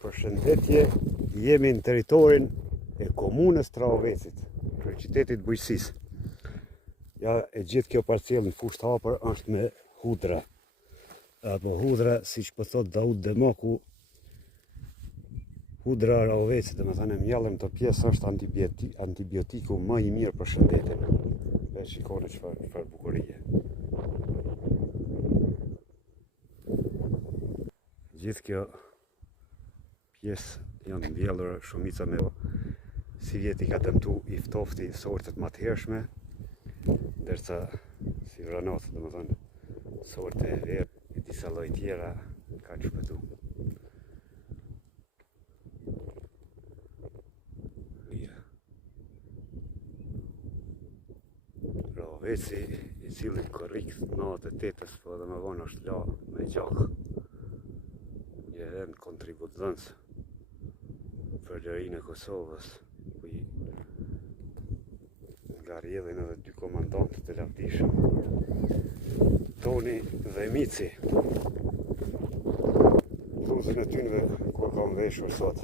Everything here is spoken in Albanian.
Përshëndetje, jemi në teritorin e komunës Trahovecit, për qytetit Bujqësisë. Ja, e gjithë kjo parcel në fusht hapër është me hudra. Apo hudra, si që po thot Daud Demaku, hudra Trahovecit, dhe me thënë mjallën të pjesë është antibiotiku më i mirë për shëndetin. Dhe shikoni çfarë bukurie. Gjithë kjo pjesë janë mbjellur shumica me si vjeti ka dëmtu i ftofti sortet më të hershme, ndërsa si vranot, dhe më thënë, sorte e verë e disa lloj tjera ka shpëtu. Trahoveci, i cili korrik natë e tetës, po edhe më vonë është la me gjakë. Një vend kontributues për lirinë e Kosovës, ku nga rrjedhin edhe dy komandantë të lavdishëm, Toni dhe Mici. Rruzën e tyre ku e kam veshur sot.